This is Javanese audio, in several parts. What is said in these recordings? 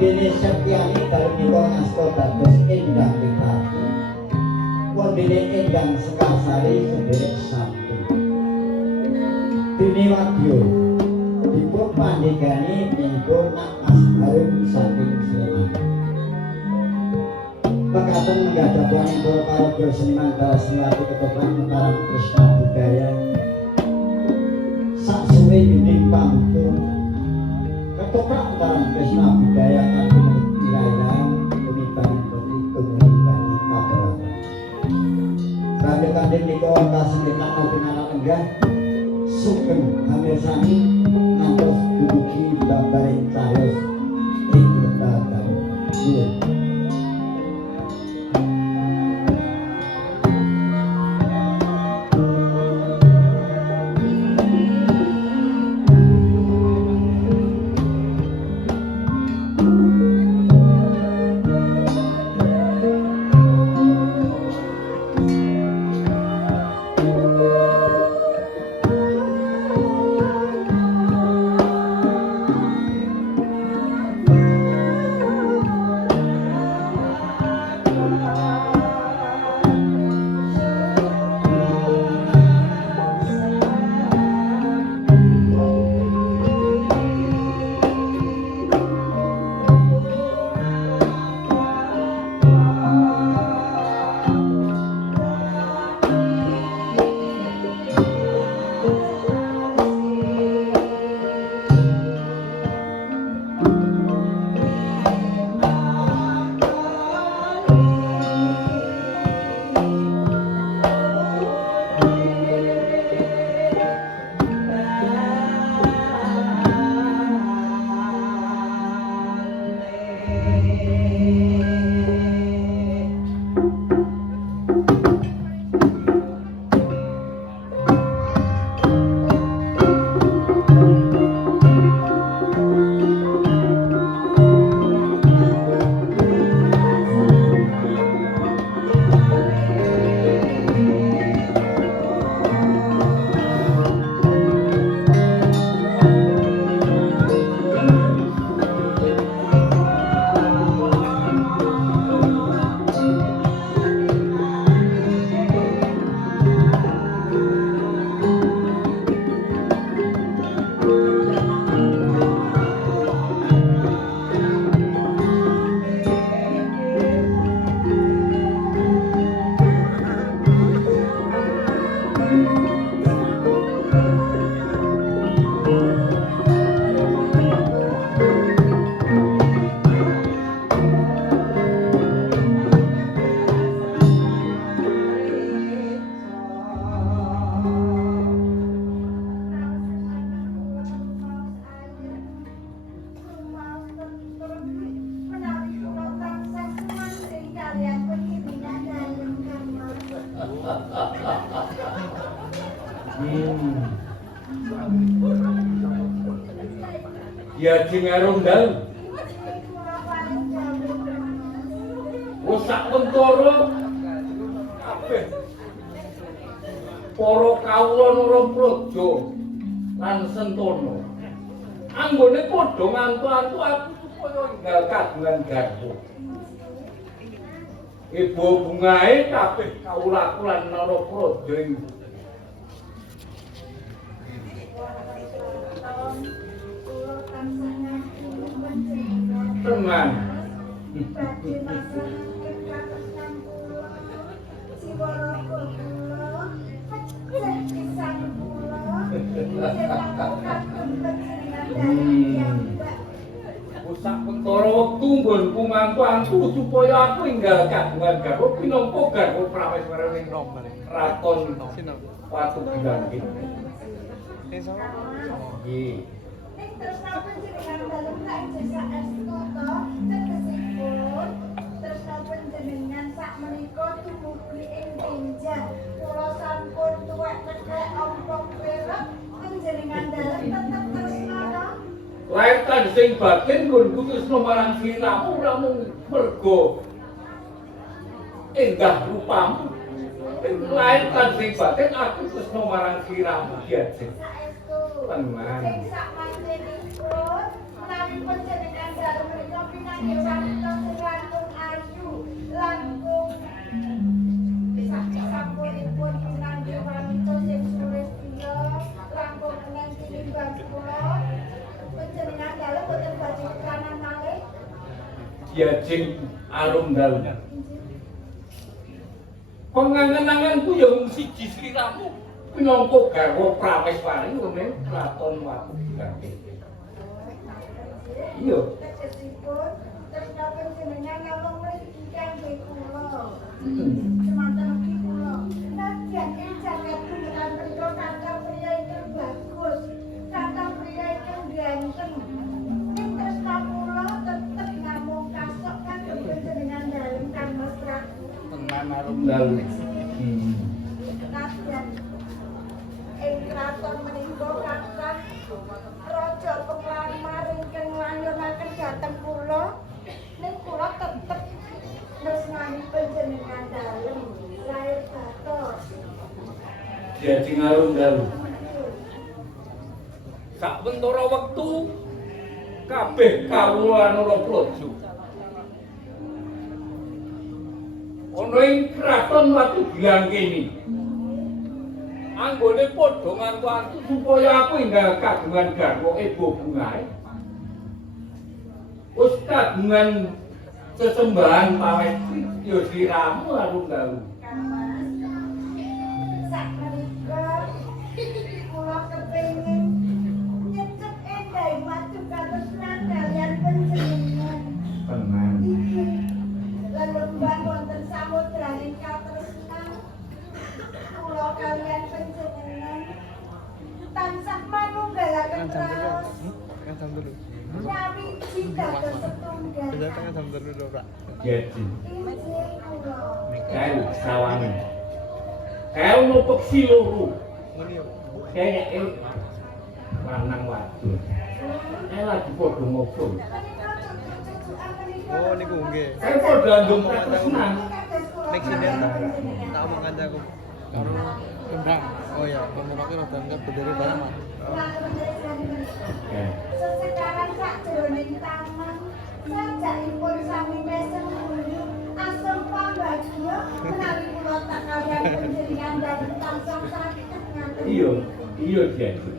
Wondene Setyani dalem nika ngasta dados Endang Wigati. Wondene Endang Sekasari sederek sami. Dene wadya dipun pandhegani minggu nak Mas Harum saking Sleman. Pekaten menggadhapaken para paraga seniman Dalaswati ketoprak Mataram Krishna Budaya. Saksuwe gending pantun ketoprak Mataram Krishna Budaya kanthi irairan punika putri tumraping kabaratan. Kanthi nika kasendekan pinara lenggah sugeng hamirsani ngantos dumugi babaring cariyos ing wekdal nuwun. Ya jingarundal. Usak pentoro kabeh. Para kawula nurung praja lan sentono. Anggone padha ngantu-antu aku supaya enggal kagungan garwa. Ibu bungae kabeh kawulaku lan Narapraja ing tenang. Usak pentara wektu nggonku mantu-antu supaya aku enggal kagungan garwa pinangka garwa prameswaraning Raton Watu Bilangking. Nggih. Tresna panjenengan dalem kaeja saestu to tegesipun tresna panjenengan sakmenika tumugi ing pinjah kula sampun tuwek tekek ompong perak panjenengan dalem tetep tresna to Lair kan sing batin nggonku tresna marang sliramu ora mung merga endah rupamu lair kan sing batin aku tresna marang sliramu Ki tenang. Sing sak manjenipun menawi panjenengan dalem menika pinanggih badhe wanita sing langkung ayu, langkung sampun pinanggi wanita sing sulistya, langkung eneng tinimbang kula. Panjenengan dalem boten badhe kanan malih. Diajeng arum dalu. Pengangen-angenku ya mung siji sliramu. Pinangka garwa Prameswari ngene kraton Watu Gandhi. Iya. Tegesipun tresna panjenengan namung mriki kangge kula. Semanten ugi kula. Nadyan ing jagat kuburan menika kakang priya ingkang bagus, kakang priya ingkang ganteng. Ing tresna kula tetep namung kasok kangge panjenengan dalem Kang Mas Prabu. Tenan arum dalu. Nadyan ing kraton menika kathah raja penglamar ingkang nglayonaken dhateng kula, ning kula tetep tresnani panjenengan dalem lair batos. Diajeng arum dalu. Sakwentara wektu kabeh kawula nara praja. Ana ing kraton Watu Gilang kene. Anggone padha ngantu supaya aku enggal kagungan garwa Ebo Bungae. Wis kagungan sesembahan pamestri ya sliramu arum dalu. Sakmenika kula kepengin nyecep endah maju kados kalian panjenengan. Tenan. Iki lelembah wonten samudraning katresnan. Kula kalian panjenengan tansah manunggalaken raos. Nyawiji dados setunggal. Jadi Injil kula. kae sawangan. Kae ono peksi loro. Kae lanang wadon. Kae lagi padha ngobrol. Oh, niku nggih. Kae padha ndung katresnan. Nek sinen tak omong kancaku. Karo tembang. Oh ya, pemerake rada enggak berdiri bareng. Kae. Sesekarang sakjroning taman sajakipun sami mesem guyu asem pambagya menawi kula tak kaliyan panjenengan dalem tansah saged ngaten. Iya jadi.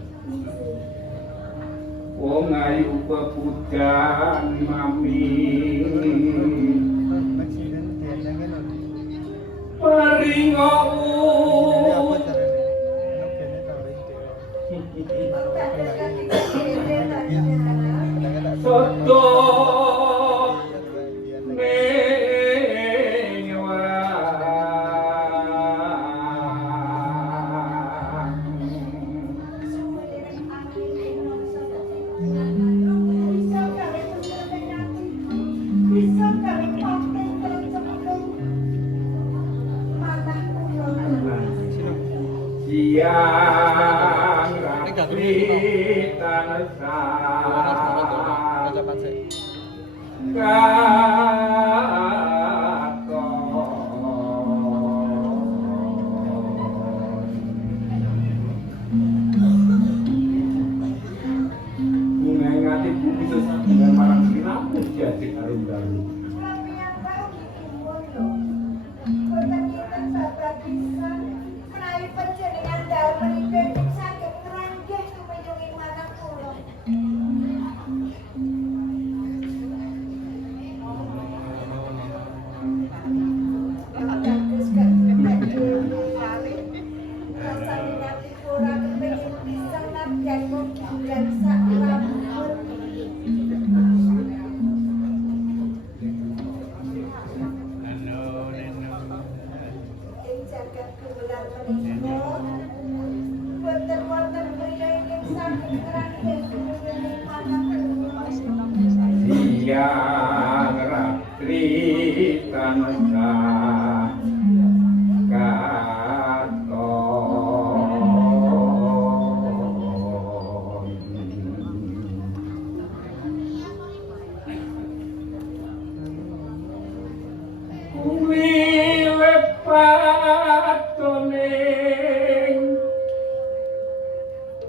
Wong ayu pepujan mami. Nek sinen diandangin. Paringo Apa carane? Nek kene ta soto menyewa. Siang ratri tansah Siang ratri tansah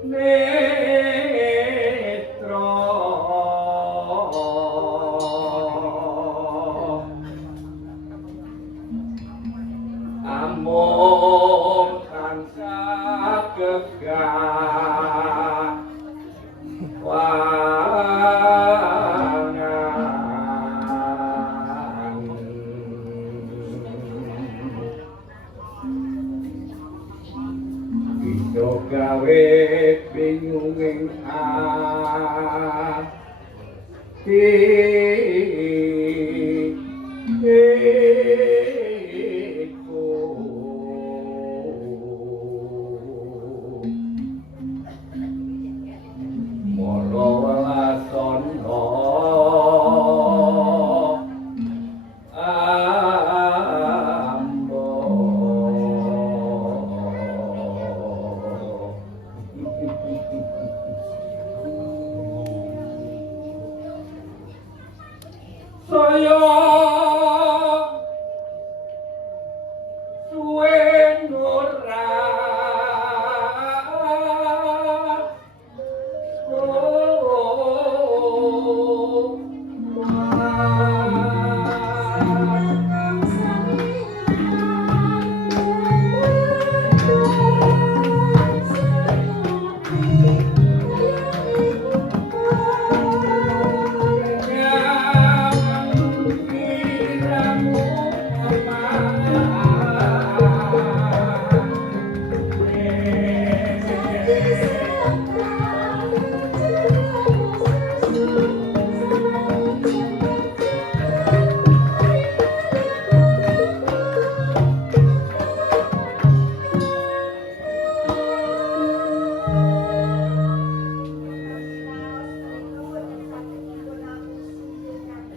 netra among tansah gegah wangan bisa gawe bingunging saya suwe nora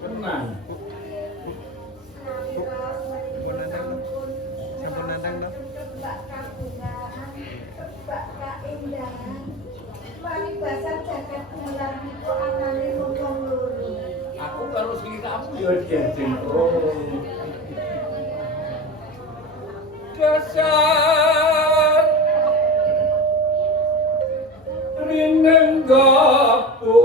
tenang. Sampun nandang to. Kebak kabungan, kebak keindahan. Paribasan jagat bulan niku anane wong loro. Aku karo sliramu ya jajeng. Dasar rinenggaku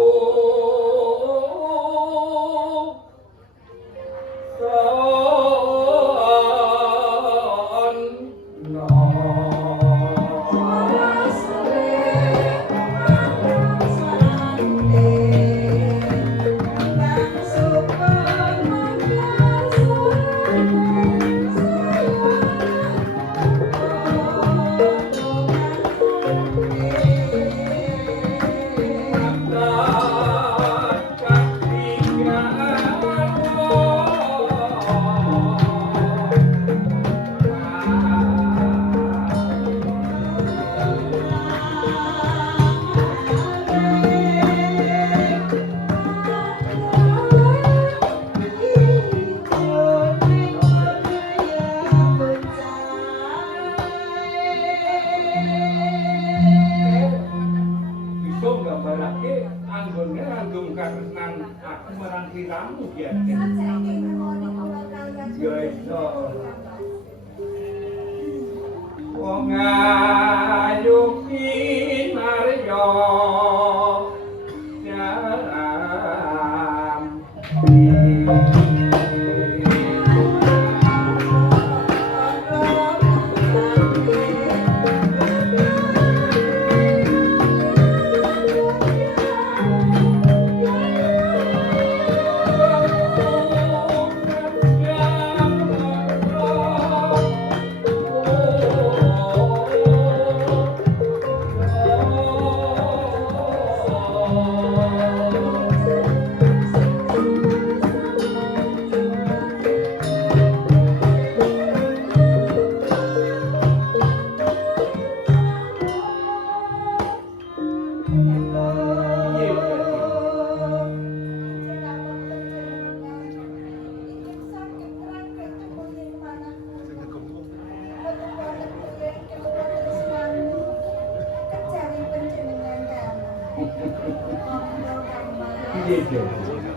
anggone anggum katresnan aku marang sliramu ya. Sajake ngemoni kula kaliyan. Ya iso. Wong ayu kinarya jaram.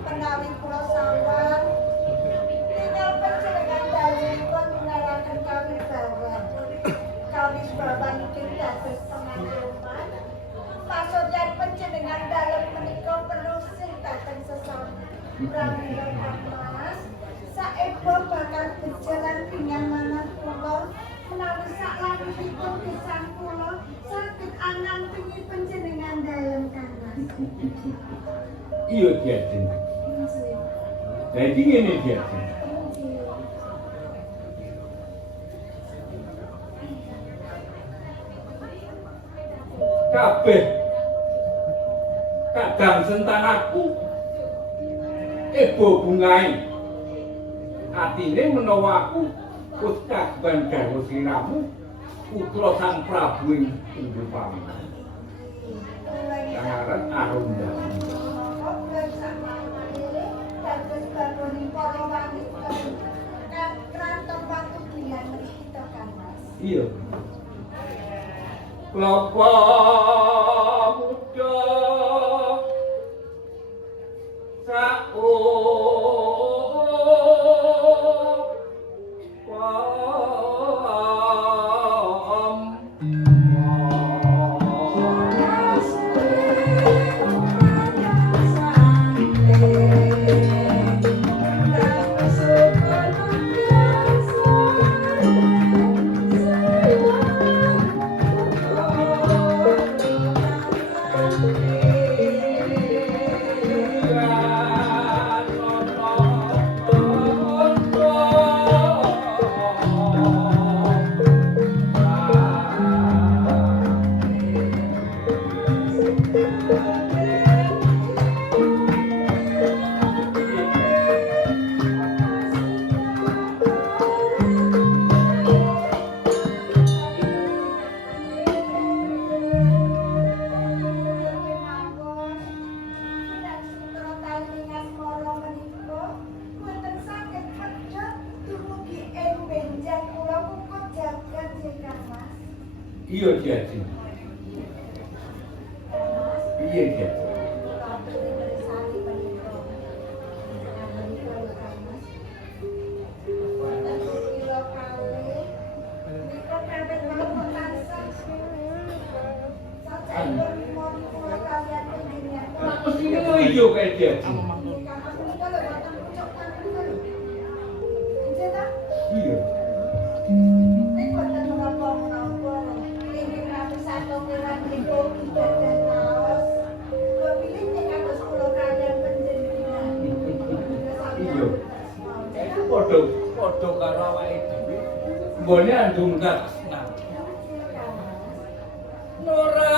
Penawi kula sawar tinggal panjenengan dalipun ningalaken kawis bawan iki dados pengagumpan maksudnya panjenengan dalem menika perlu sing dateng sesama pramila Mas saepo bakal berjalan pingan manah kula Iya diajeng. Dadi ngene diajeng. Kabeh kadang sentang aku ebo bungai atine menawa aku wis kagungan garwa sliramu putra Sang Prabu ing Indropami kang aran Arunda. Iya. Kelapa muda iya diajeng. Iya diajeng. Mestine iya kae diajeng. Iya. Padha karo awake dhewe nggone andung katresnan. Nora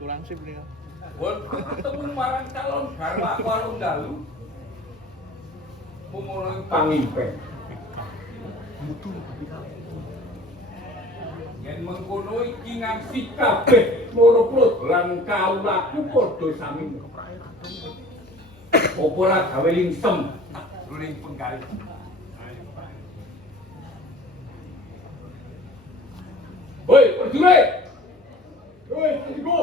kurang sip nih. ketemu marang calon garwa warung dalu mumulai pangimpen yen mengkono iki ngaksi kabeh loro prut lan kaulaku padha sami opo ora gawe lingsem ruling penggali woi perjure woi tigo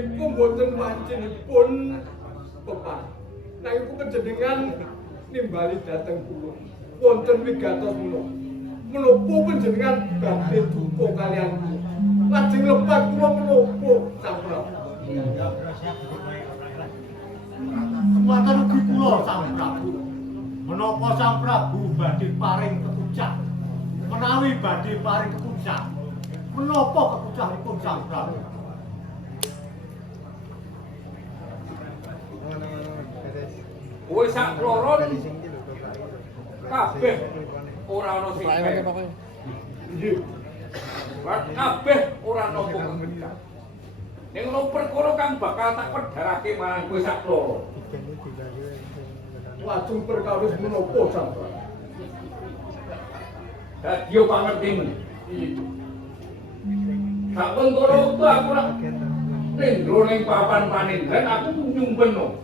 niku mboten wancinipun pepan. Nanging panjenengan nimbali dhateng kula. Wonten wigatos menapa? Menapa panjenengan badhe duka kaliyan kula? Lajeng lepat kula menapa Sang Prabu? Kekuatan ugi kula Sang Prabu. Menapa Sang Prabu badhe paring kekucang? Menawi badhe paring kekucang, menapa kekucanganipun Sang Prabu? Kowe sak kloron kabeh ora ana sing kaya. Nggih. Kabeh ora nampa kegiatan. Ning ono perkara kang bakal tak pedharake marang kowe sak kloron. Lajeng perkawis menapa Sang Prabu? Dadya pangertimu. Sakwentara wektu aku rak nindro ning papan panindran aku kunjung beno.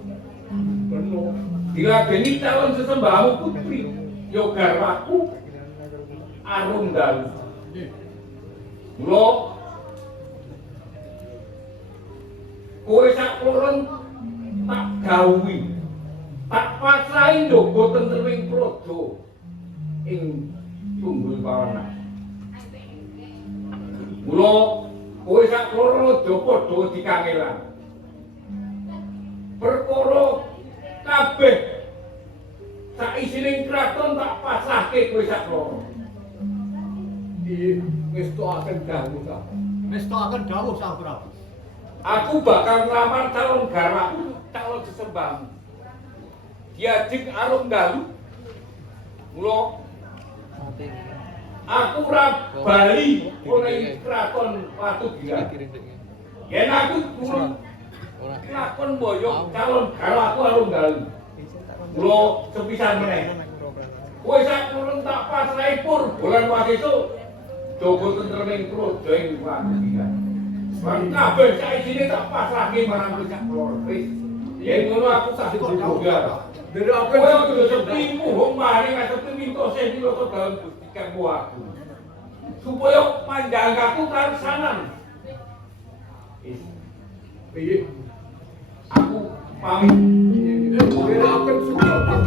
Beno dilageni calon sesembahmu putri ya garwaku Arunggalu. Mula kowe sak kloron tak gawuhi tak pasrahi njaga tentreming praja ing tunggul pawana. Mula kowe sak kloron aja padha dikangelan. Perkara kabeh sak isining kraton tak pasrahke kowe sak kloron. Iya, ngestoaken dawuh ta. Ngestoaken dawuh Sang Prabu. Aku bakal nglamar calon garwaku, calon sesembahmu. Diajeng Arunggalu. Mula aku ora bali oleh kraton Patugiran. Yen aku kurang lakon boyong calon garwaku Arunggalu. Mula sepisan meneh. Kowe sak kurun tak pasrahi pur bulan wasesuk. Jaga tentreming praja ing Patugiran. Wong kabeh sak isine tak pasrahke marang kowe sak kloron. Wis. Yen ngono aku tak dijogar. Kowe aja sepi muhung mari sepi mintose kilo dalam Gusti Kang aku. Supaya panjangkaku karsanan. Wis. Piye? Aku pamit. Kowe akan suka pun.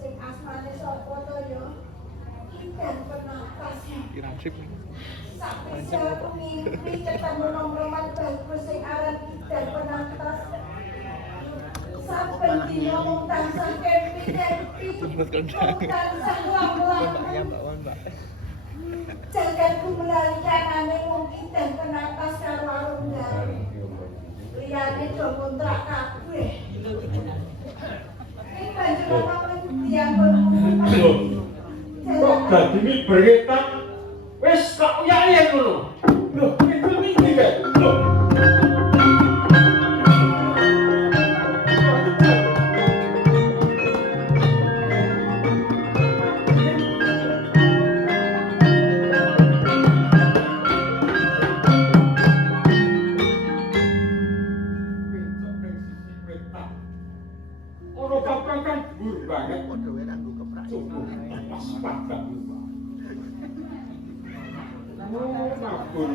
Sing asmane sapa to ya? Ikan penapas. Iransip. Sampai siapa mimpi ketemu nomor bagus sing aran ikan penapas. Sampai dino mung tansah kempi-kempi. Mung tansah lam-lam. Jagatku melalui kanane mung ikan penapas karo Arunggalu. Liyane do kontrak kabeh. Kok dadi bergetak wis kok yayen ngono. Loh, itu iki kan. Loh. Ono kapang kan dhuwur banget. Padha wae nganggo keprak. Pas banget. Oh, ngapun.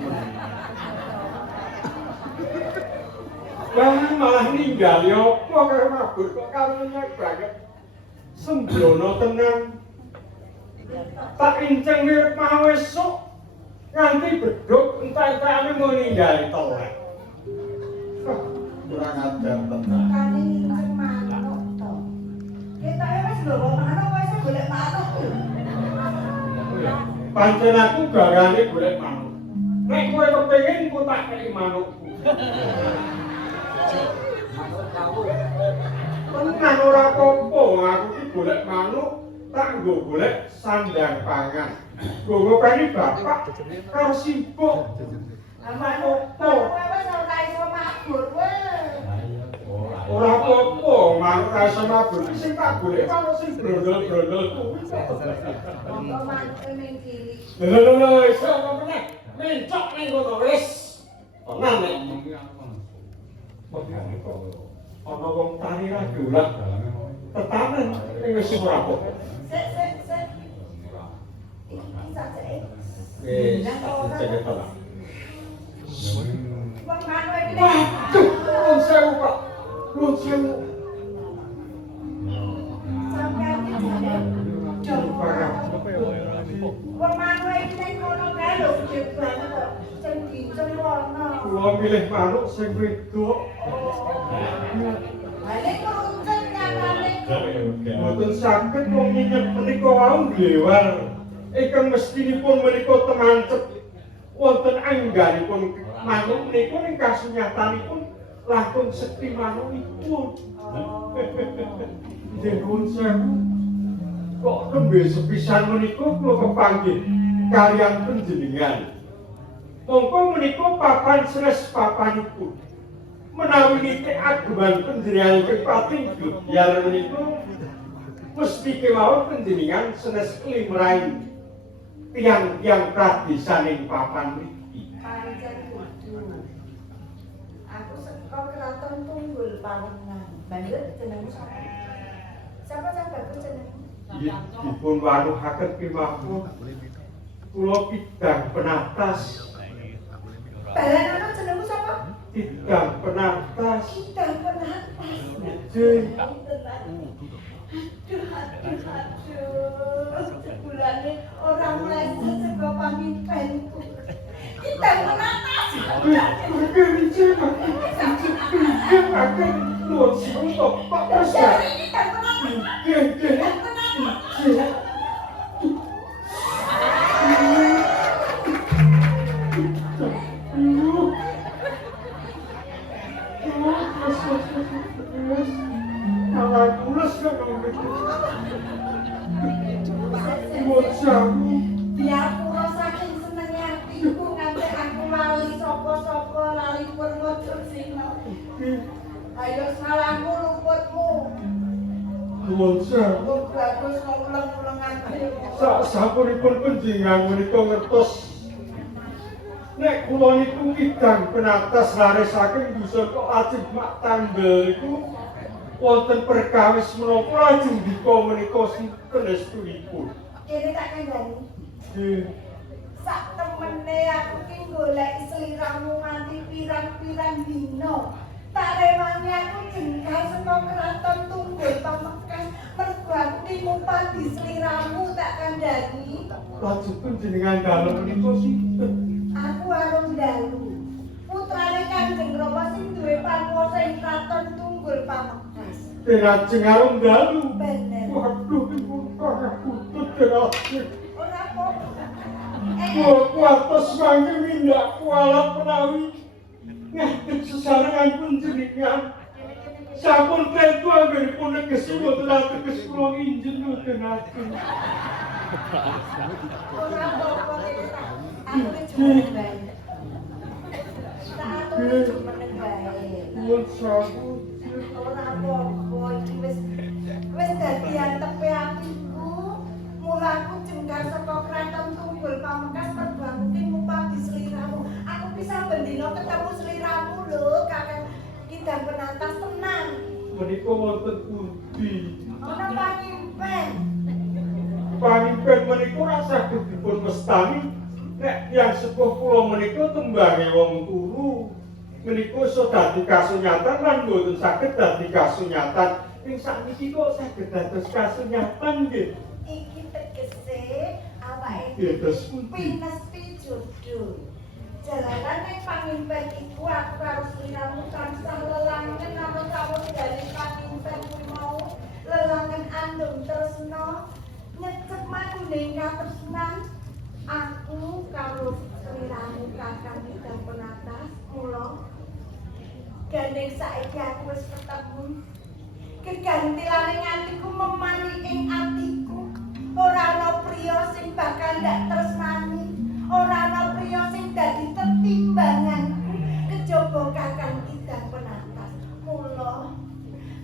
Lah malah ninggali apa karo mabur kok karone banget. Sembrono tenan. Tak inceng wirip mau esuk nganti bedhog entek-entekane mau ninggali telek. Kurang ajar tenan. Kali nginceng manuk to. Kita wis lho manuk wis golek manuk. Pancen aku garane golek manuk. Nek kowe kepengin ku tak kei manukku. Tenan ora apa-apa, aku ki golek manuk tak nggo golek sandang pangan. Nggo ngopeni bapak karo sibuk. Manuk wis ora iso mabur weh. Ora apa-apa, manuk ra iso mabur. Sing tak golek manuk sing brondol-brondol kuwi. Monggo manuke ning kiri. Lho, iso apa meneh? Mencok ning kono wis. Tenan nek ngomongi aku. Ana wong tani ra dolan. Tetanen ning wis ora apa. Sik. Iki sajake. Wis, tak cek ta. Wong manuk iki. Waduh, nuwun sewu, Pak. Nuwun sewu. Sampeyan iki dong. Wong manuk iki ning kono kae lho gede banget kok. Sing dinceng warna. Kula milih manuk sing wedok. Ane keruncen nyatane. Mboten saged wong nyet menika wau glewar. Ingkang mestinipun menika temancep wonten anggalipun manuk menika ing kasunyatanipun langkung sekti manukipun. Nggih nuwun sewu. Kok nembe sepisan menika kula kepanggih kaliyan panjenengan. Mongko menika papan seres papanipun. Menawi niki ageman panjenengan kepating biar menika mesti kemawon panjenengan senes limrahi tiang-tiang pradesaning papan mriki. Pancen kudu. Aku saka Kraton Tunggul Pawengan. Banjur jenengmu sapa? Sapa sampeyan jenengmu? Dipun wanuhaken kemawon kula Kidang Penatas. Balan ana jenengmu sapa? Kidang Penatas. Kidang Penatas. Nggih. Aduh. Sebulane ora mleset saka pamimpenku. Kidang Penatas. Dari Kidang Penatas. Kidang Penatas. Biar kula saking senenge atiku nganti aku lali sapa-sapa lali purwodo sina. Ayo salahmu luputmu. Nuwun sewu. Wong bagus kok ulang-ulang ati. Sasampunipun panjenengan menika ngertos nek kula niku Kidang Penatas laresaken bisa kok lajeng mak tanggal iku wonten perkawis menapa lajeng dika menika sinten estunipun. Kene tak kandhani. Nggih. Sak temene aku ki golek sliramu nganti pirang-pirang dina. Tak rewangi aku jengkal saka Kraton Tunggul Pamekan mergo aku ki ngumpal di sliramu tak kandhani. Lajeng panjenengan dalem menika sinten? Aku Arung Dalu. Putrane Kanjeng Rama sing duwe panguwasa ing Kraton Tunggul Pamekas. Denajeng Arung Dalu. Bener. Waduh ibu putut denajeng. Ora apa-apa. Kuatos mangke mindak kualat menawi ngadeg sesarengan panjenengan. Sampun tentu anggenipun neges mboten ateges kula injen mboten ajeng. Ora apa-apa kene tak. Aku ki jumeneng bae. Tak atur jumeneng bae. Nuwun sewu. Ora apa-apa iki wis dadi antepe atiku. Mula aku jengkar saka Kraton Tunggul Pamekas mergo aku ki ngumpal di sliramu. Aku bisa bendina ketemu sliramu lho, Kakang Kidang Penatas tenang. Menika wonten pundi? Ana pangimpen. Pamimpen menika ora saged dipun mestani nek tiyang sepuh kula menika tembange wong turu. menika iso dadi kasunyatan lan mboten saged dadi kasunyatan. Ing sakniki kok saged dados kasunyatan nggih. Iki tegese awake Nggih, terus dhewe pinesti jodoh. Jalaran ning pangimpen iku aku karo sliramu tansah lelangken namung kamu dari pangimpen kuwi mau lelangken andung tresna nyecep manunging katresnan aku karo sliramu kakang Idang Penatas kula gandeng saiki aku wis ketemu kegantilane atiku memani ing atiku ora ana priya sing bakal ndak tresnani ora ana priya sing dadi tetimbanganku kejaba kakang Idang Penatas mula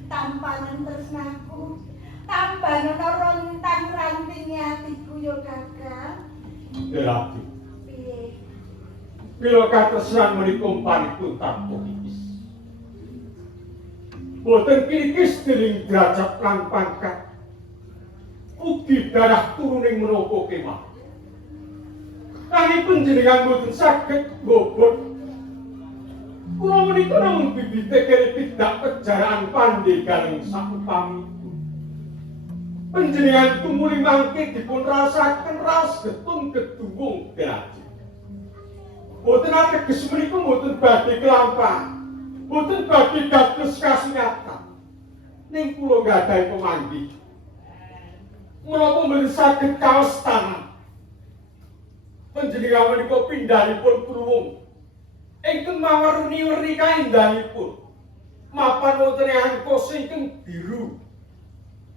tampanan tresnaku tambahan ana rontang rantinge atiku yo kakang Lelaki. piye Mila katresnan menika umpanipun tanpa kikis. Boten kikis dening derajat lan pangkat. Ugi darah turuning menapa kemah. Nanging panjenengan boten saged bobot. Kula menika namung bibite keripik dak kejaraan pandheganing sakupamipun. Panjenengan tumuli mangke dipun rasaken ras getun gedung graji. Boten ateges menika boten badhe kelampah. Boten badhe dados kasunyatan. Ning kula gadhahi pemanggih. Menapa mboten saged kaostanan. Panjenengan menika pindhanipun kruwung ingkang mawarni-warni kaendahipun. Mapan wonten angkos ingkang biru.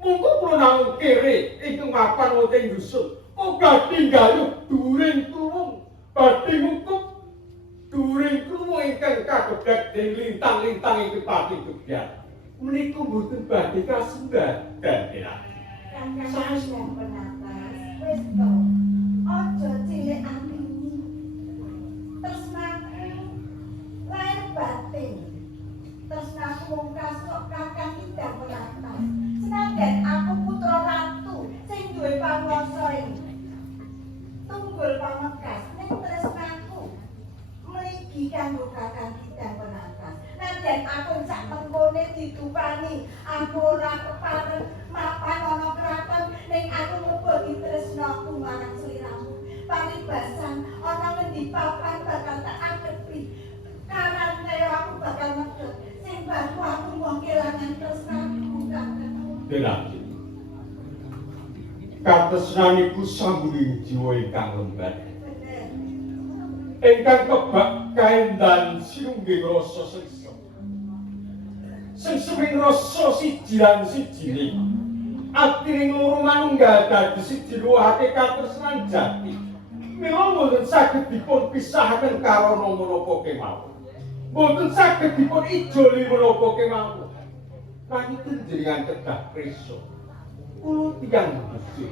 Monggo kula namung kere ingkang mapan wonten ing dusun. Kok badhe nggayuh dhuwuring kruwung, badhe ngukup dhuwuring kruwung ingkang kagedhek dening lintang-lintang ing pati kegyan. Menika mboten badhe kasembadan enak. kakang Idang Penatas wis to aja cilik amini tresnaku lair batin tresnaku mung kasok kakang Idang Penatas senajan aku putra ratu sing duwe panguwasa ing tunggul pamekas ning tresnaku mligi kanggo kakang Idang Penatas najan aku sak mengkone ditupani aku ora kepareng mapan ana kraton ning aku ngebogi tresnaku marang sliramu paribasan ana ngendi papan bakal tak adepi karanteo aku bakal medhot sing baru aku mung kelangan tresnaku kakang Lelaki. Katresnaniku sambuning jiwa ingkang lembar. bener Ingkang kebak kaendan sinungging rasa selisa. Sing suwing rasa siji lan sijine. Atining loro manunggal dadi siji luwihake katresnan jati. Mila mboten saged dipun pisahaken karo menapa kemawon. Mboten saged dipun ijoli menapa kemawon. Nanging panjenengan kedah prisa. Kula tiyang Gusti.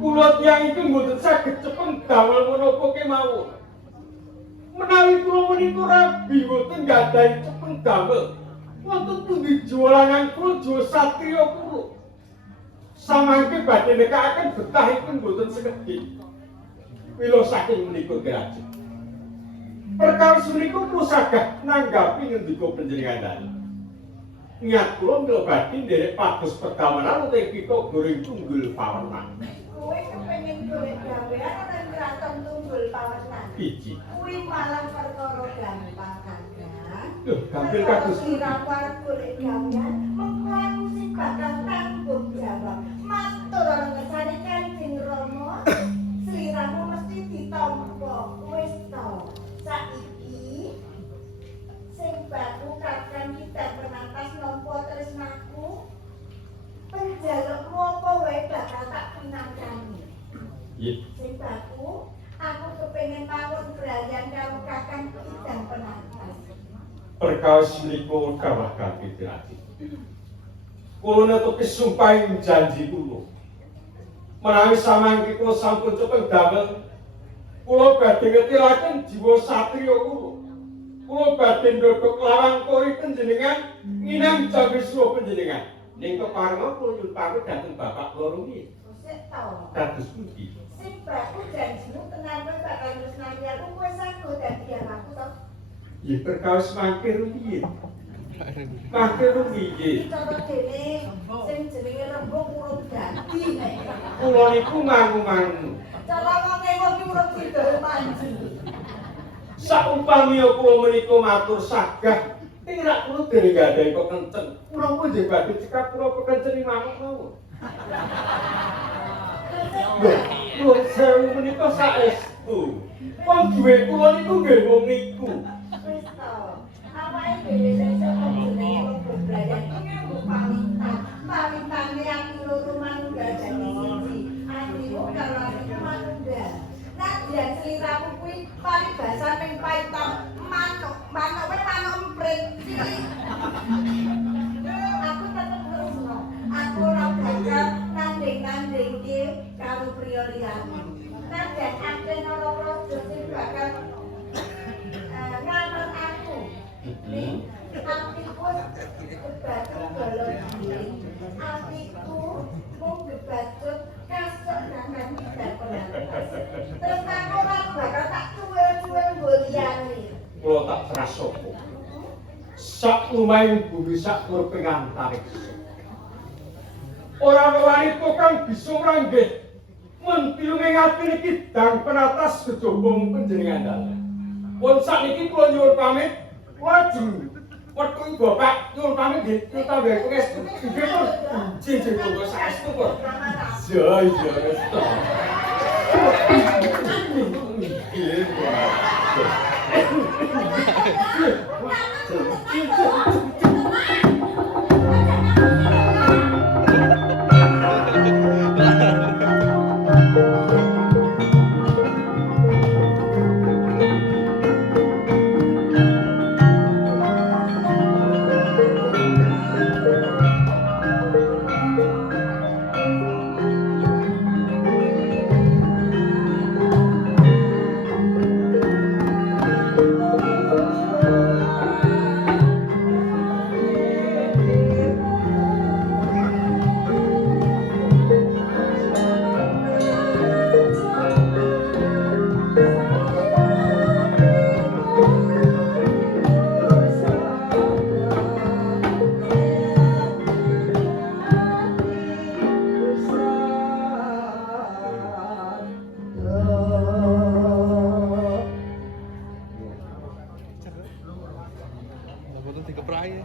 Kula tiyang iki mboten saged cepeng damel menapa kemawon. Menawi kula menika rabi mboten gadhahi cepeng damel. Wonten pundi jualangan kula jual satriya kula. Samangke badhe nekakaken betahipun mboten sekedhik. Mila saking menika graji. Perkawis menika kula saged nanggapi ngendika panjenengan dalem. Niat kula mila badhe nderek pados pedhamelan utawi kita goreng tunggul pawenan. kowe kepengin golek gawean ana ing kraton tunggul pawenan Iji. kuwi malah perkara gampang kakang Loh, gampil kados sliramu arep golek gawean mengko aku sing bakal tanggung jawab matur ana ngersane Kanjeng Rama sliramu mesti ditampa wis to saiki sing baku kakang Idang Penatas nampa tresnaku penjalukmu apa wae bakal tak pinangkani Iya. sing baku aku kepengin mawon brayan karo kakang Idang Penatas Perkawis menika kawah kaki graji. Kula netepi sumpahing janji kula. Menawi samangke kula sampun cepeng damel, kula badhe ngetiraken jiwa satriya kula. Kula badhe ndhodhok larang kori panjenengan nginam jambiswa panjenengan. Ning keparenga kula nyuwun pamit dhateng bapak kula rumiyin. sik to Kados pundi? sing baku janjimu tenan kowe bakal tresnani aku kowe sago dadi aku to Ya perkawis mangkir piye? Mangkir piye? Cara dene sing jenenge rembug urut dadi. Kula niku mangu-mangu. Cara wong iki urut didol manju. Saumpami kula menika matur sagah ing rak kula dene gadahi kok kenceng. Kula pun nggih badhe cekap kula kekenceni manuk mawon. Nuwun sewu menika saestu. Wong duwe kula niku nggih wong niku. Wis to. Awake dhewe sesuk jenenge rembug blayan iki nganggo pamitan. Pamitane aku loro manunggal dadi siji. Atimu karo atiku manunggal. Nadyan sliramu kuwi paribasan ning paitan manuk. Manuke manuk emprit. Aku tetep terusno. Aku ora bakal nanding-nandingke karo priya liyane. Nadyan akeh ora projo sing bakal nganut aku. Atiku kebatut golong giling. Atiku mung kebatut kasuk nangan tidak pernah. Terus aku ora bakal tak cuwil-cuwil nggo liyane. Kula tak trasopo. Sak lumayan bumi sak tur pengantarik. Ora wanita kang bisa ngranggih mun pilunge ati niki dang penatas kejombong panjenengan dalem. Pun sakniki kula nyuwun pamit, lajeng wektu Bapak nyuwun pamit nggih kita gawe pangestu. Nggih pun jinjing kula saestu pun. Ya ya wis to. Nggih. Dapat tiga peraya.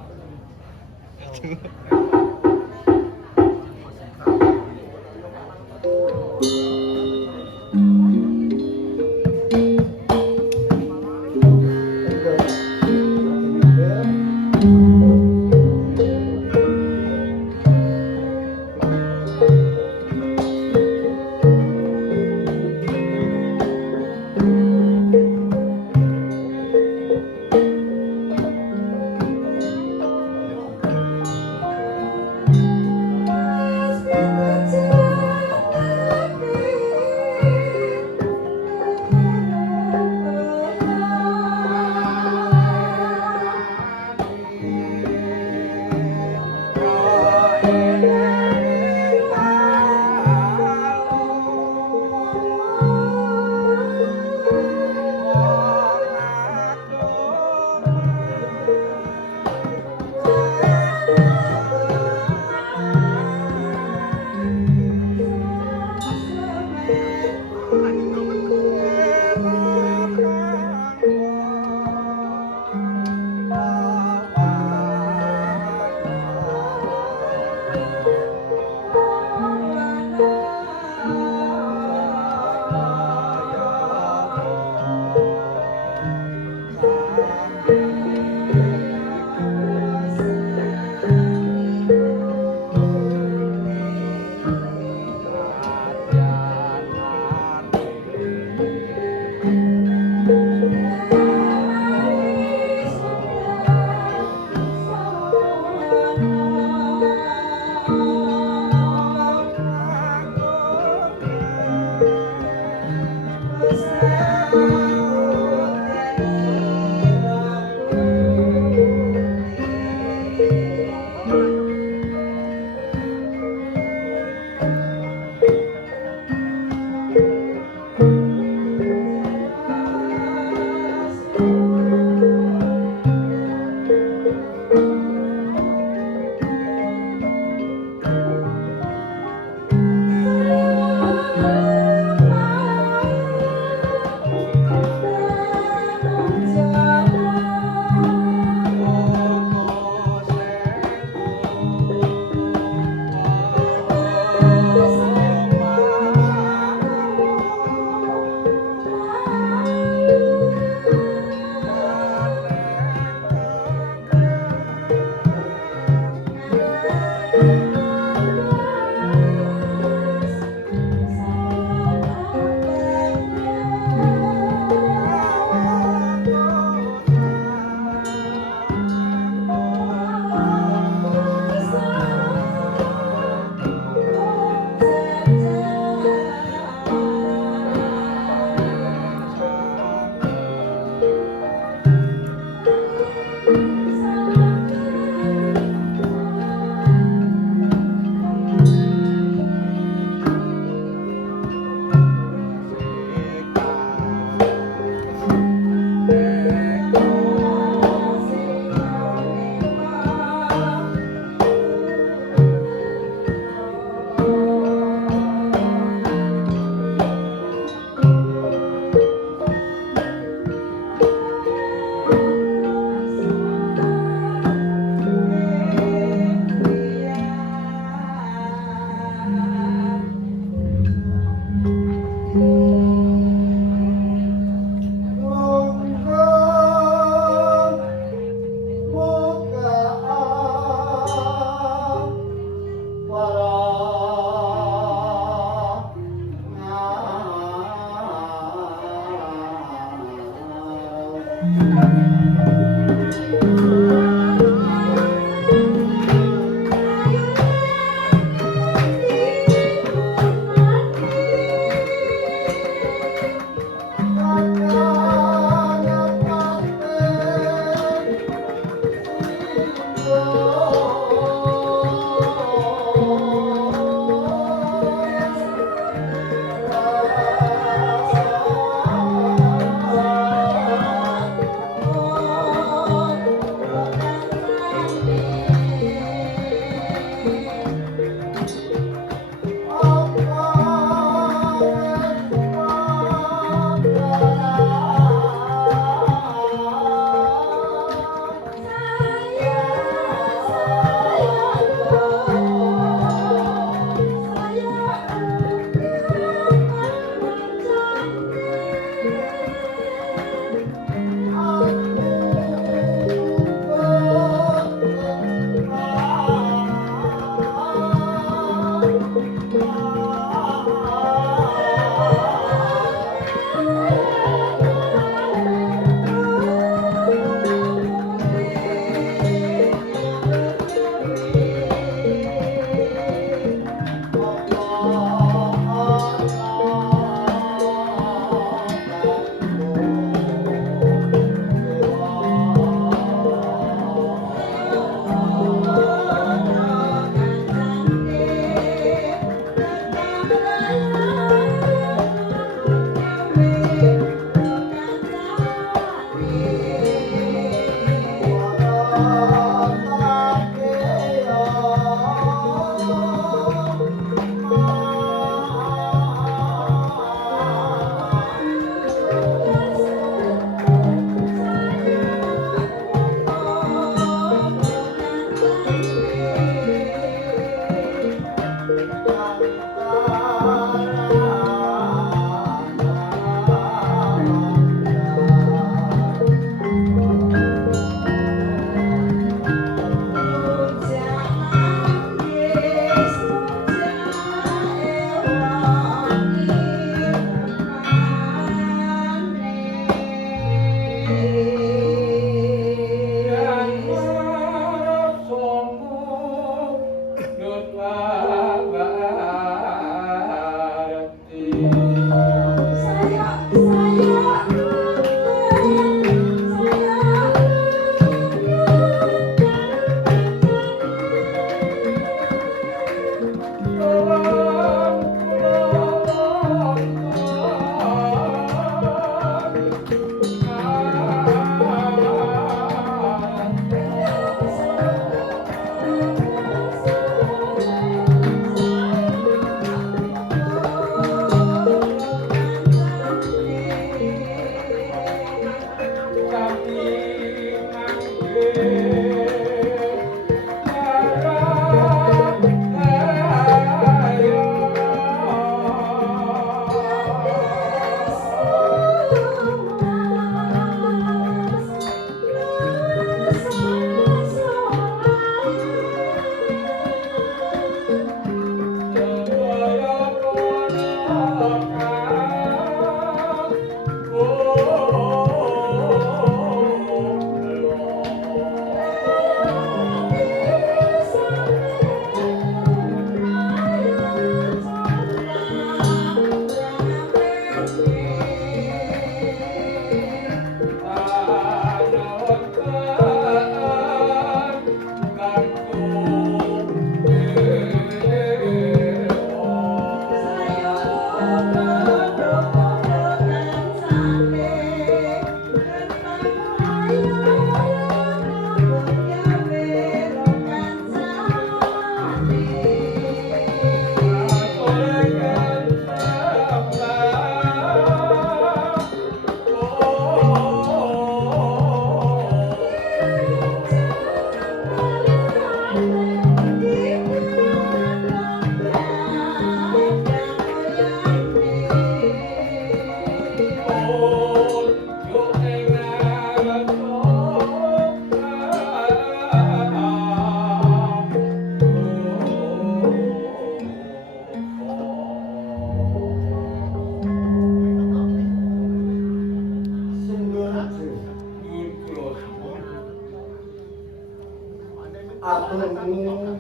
aturmu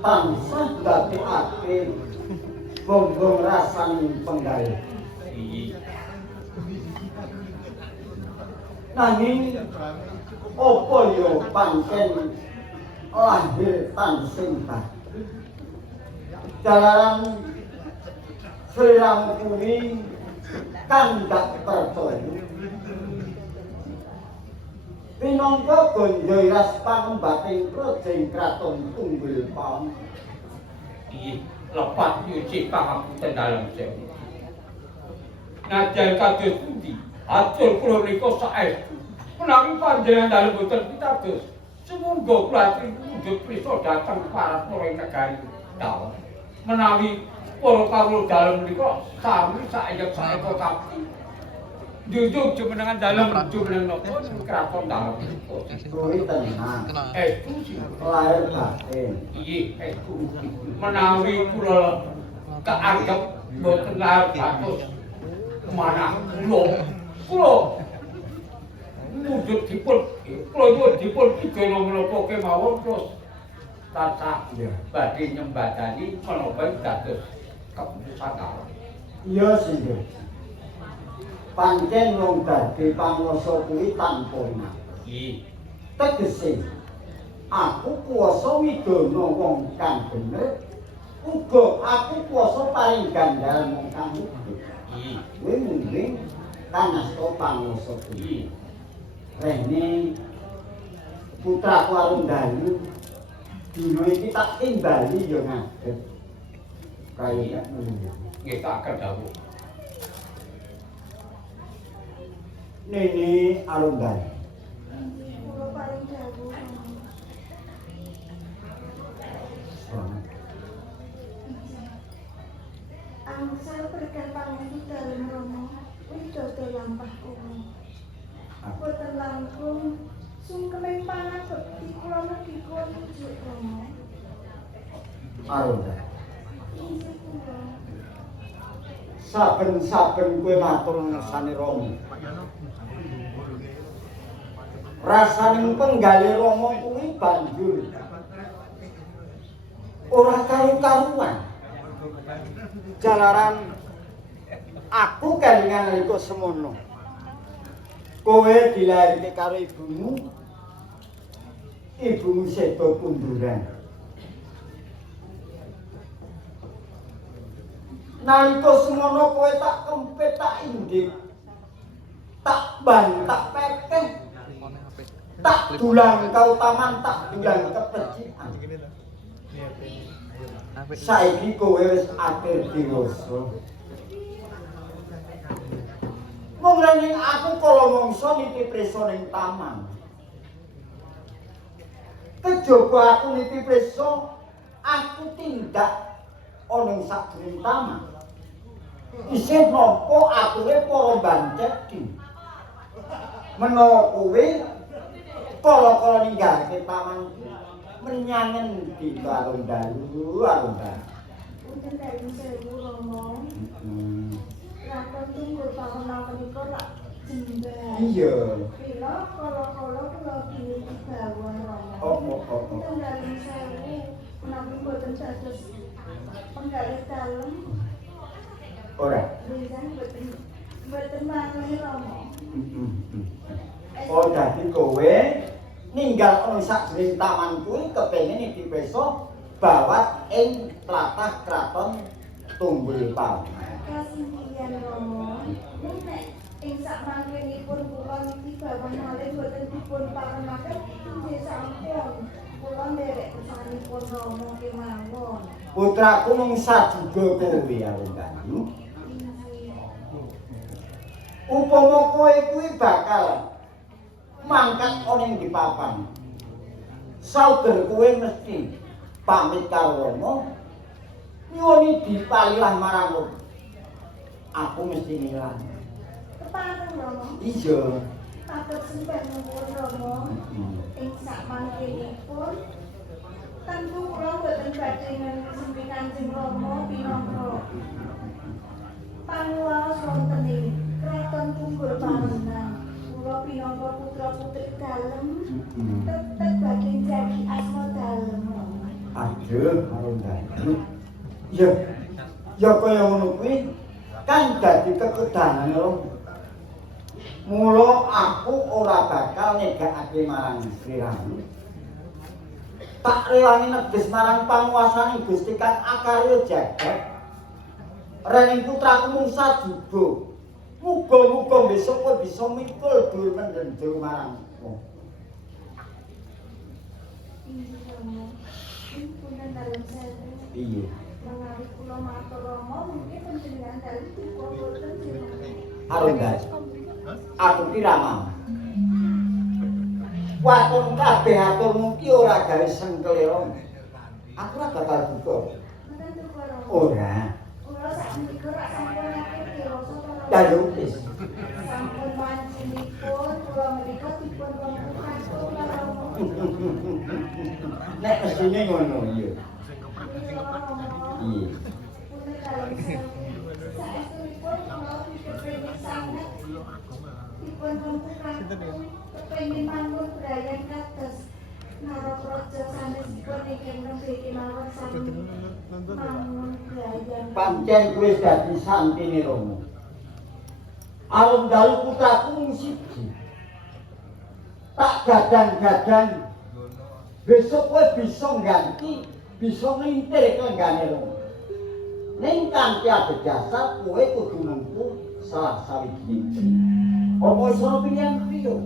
tansah ndadekake bonggong rasaning penggalih. Iya. Nanging apa ya pancen lahir tansing badi. Jalaran sliramu kuwi kandhak percaya. Pinangka Gonjoiras panembating projeng kraton Tunggul Paon. Iya, lepat nyuci pangapunten dalem sewu. Najan kados pundi, atur kula nika saestu. Menawi panjenengan dalem boten pitados, sumangga kula aturi wujud prisa dhateng para para negari taun. Menawi para kawula dalem menika sami saayek-saeka kapti. Jujur jumenengan dalem jumeneng napa kraton dalem. Kuwi tenang. Estu sih. Lahir batin. Iya, estu. Menawi kula kaanggep boten lahir batus manah kula mujud dipun pidana menapa kemawon terus tansah badhe nyembadani menapa dados keputusan. Iya sih. Pancen wong dadi panguwasa kuwi tanpa nak. Iya. Tegese aku kuwasa midana wong kang bener, uga aku kuwasa paring gandal wong kang mudhun. Iya. Kuwi mungkin kanasta panguwasa kuwi. Rene putraku Arundalu dina iki tak timbali ya ngadeg. Kaya ngono. Nggih tak kedawuh. Nene Arundalu. Kula paling dawuh. Angsal berkah pangestu dalem Rama, widodo lampah kuwi. Boten langkung sungkeming panabekti kula mugi kula tujuk Rama. Arundalu. Inggih kula. Saben-saben kowe matur ngersane Rama. Rasaning penggalih Rama kuwi banjur ora karu-karuan. Jalaran aku kelingan nalika semono. Kowe dilairke karo ibumu. Ibumu sedo kunduran. Nalika semono kowe tak kempet tak indik. Tak ban tak pekeh. Tak dulang kautaman tak dulang kepecikan. Saiki kowe wis akhir dewasa. Mung ning aku kala mangsa nitip prisa ning taman. Kejaba aku nitip prisa, aku tindak ana ing sakjroning taman. Isih nampa ature para banceti. Menawa kowe kala-kala ninggalke taman menyangen di Arundalu. Punten dalem sewu Rama. Kraton Tunggul Paon menika lak jembar. Iya. Bila kala-kala kula piniki bawah Rama. Oh. Punten dalem sewu menawi boten dados penggalih dalem. Ora. Rizan boten maneh Rama. Oh dadi kowe ninggal ana sakjroning taman kuwi kepengin nitip prisa bawat ing tlatah kraton Tunggul Paon. Kasindihan Rama. Nek ing sakmangkenipun kula niki bawah malih boten dipun parenaken nggih sampun. Kula nderek pesanipun Rama kemawon. Putraku mung sajuga kowe Arundalu. Upama kowe kuwi bakal mangkat ana ing di papan. Sauger kowe mesti pamit karo Rama. Nyuwuni dipalilah marang aku mesti ngilang. Kepareng Rama. Iya. Matur sembah nuwun Rama. Ing sakmangkenipun tentu kula boten badhe ngembi Kanjeng Rama pinangka panuwas wonten ing Kraton Tunggul Paon. Kula pinangka putra-putri dalem tetep badhe njagi Duh, marung dalu. Ya. Ya kaya ngono kuwi kan dadi kekedanan lho. Mula aku ora bakal negakake marang sliramu. Tak rewangi neges marang panguwasaning Gusti Kang Akarya jagat. Rening putraku Musa juga. Muga-muga besok kowe bisa mikul dur mendendul marangku. Punten dalem sewu. Iya. Menawi kula matur Rama mungkin panjenengan dalem dipun boten jenengan. Arundas. Aku ki ramah. Waton kabeh aturmu ki ora gawe sengkelira. Aku ora bakal buka. Mboten duka Rama. Ora. Kula sakmenika rak sampun nate pirsa to. Dalu wis. Sampun wancinipun kula menika dipun rembukaken Rama. Nek mesine ngono iya. Iya Rama. Iya. Punten dalem sewu. Saestunipun kula kepengin sanget dipun rembukaken kepengin manggon brayan kados Narapraja sanesipun ingkang nembe kemawon sami mangun brayan. Pancen kowe dadi santine Rama. Alung dalu putraku mung siji. Tak gadang-gadang besok kowe bisa ngganti, bisa ngintir kenggane Rama. Ning kanthi adhedhasar kowe kudu nempuh salah sawijining. Apa wis ana pilihan priyo?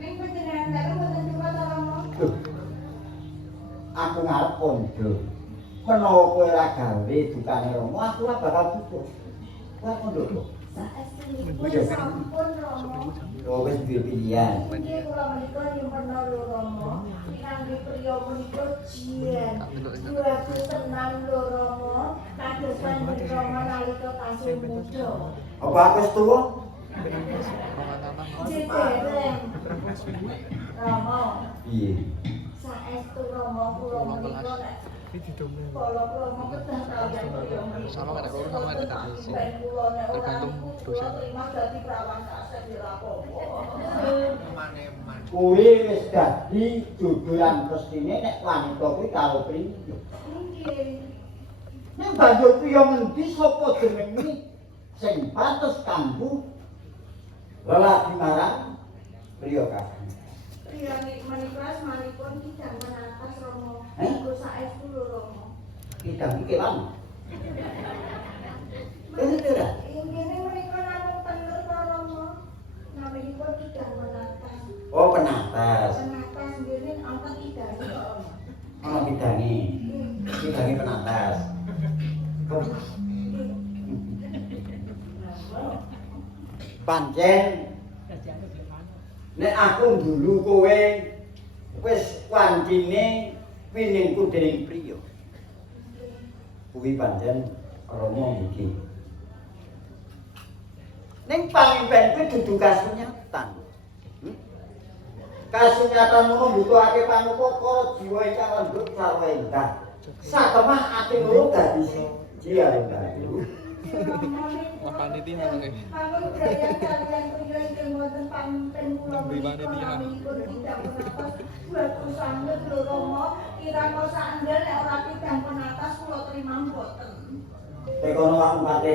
Ning panjenengan dalem boten duka to Rama. Duh. Aku ngarep kondo. Menawa kowe ora gawe dukane Rama, aku ora bakal butuh. Kowe kondo kok. Saestunipun sampun Rama. Oh, wis duwe pilihan. Inggih kula menika nyimpen lho Rama. Pinanggi priya menika jian. Duaku tenan lho Rama. Kados panjenengan Rama nalika tasih muda. Apa aku wis tuwa? Jejeren. Rama, Iya. saestu Rama kula menika nek kala Rama kedah kaliyan priya menika. Sama kan aku sama ada tak isi. Ben kula nek ora Tergantung dosen. terima dadi prawan kaset ora apa-apa. Kuwi wis dadi dodolan mestine nek wanita kuwi karo priya. Nggih. Nek banjur priya ngendi sapa jenenge sing pantes kanggo lelaki marang priya kakang. Priya menika asmanipun Kidang Menatas Rama. Eh? Kanggo saestu lho Rama. Kidang iki lan. Wis ora. Inggih menika namung tener to Rama. Naminipun Kidang Menatas. Oh, penatas. Menatas nggih angkat kidang to Rama. Ana bidange. Bidange penatas. Pancen nek aku dulu kowe wis wancine winingku dening priya. Kuwi pancen Rama iki. Ning pangimpen kuwi dudu kasunyatan. Kasunyatan ngono mbutuhake panupaka jiwa ingkang lembut sarwa endah. Sakemah ati loro dadi siji ya lho. Wah, panitia nih. Pangun gaya kalian priya ingkang wonten pamimpin kula Lebih panitia. menika Kidang Menatas buatku sanget lho Rama. Kirana sandel nek ora Kidang Menatas kula trima mboten. Tekono wak empate.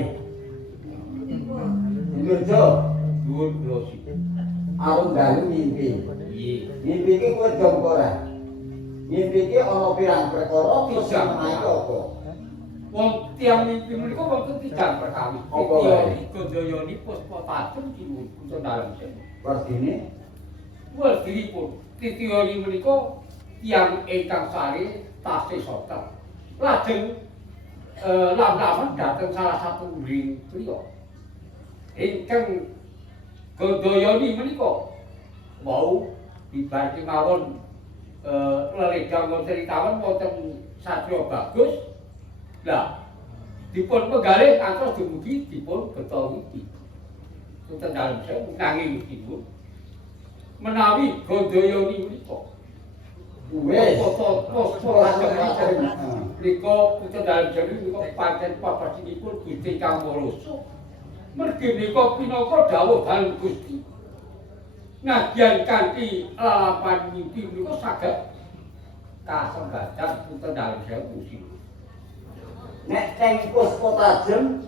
Ngerjo, Dhuwur kula sik. arung dalu mimpi. Iya. Mimpi iki kowe dong ora? Mimpi iki ana pirang perkara bisa Bisa. menawi apa? Wong tiang mimpi menika wonten tigang perkawis. Apa Iya, wae? Ikondayani puspa tajem dipun putra dalem sewu. Werdine Werdinipun titiyani menika tiang ingkang sari tasih soter. Lajeng lam-laman dhateng salah satu ring priya. Ingkang Gondayani menika wau dibanti mawon lelegang wonten tawon wonten Satya Bagus. Lah dipun penggalih kantos dumugi dipun beto widi. Wonten dalem sewu nanging dipun menawi Gondayani menika wis pos lajeng menika putra dalem sewu menika pancen papasinipun Gusti Kang Walasa. Mergi menika pinaka dawuh dalem Gusti. Nadyan kanthi lalapan mimpi menika saged Kasembatan putra dalem sewu sih. Nek sing Puspa Tajem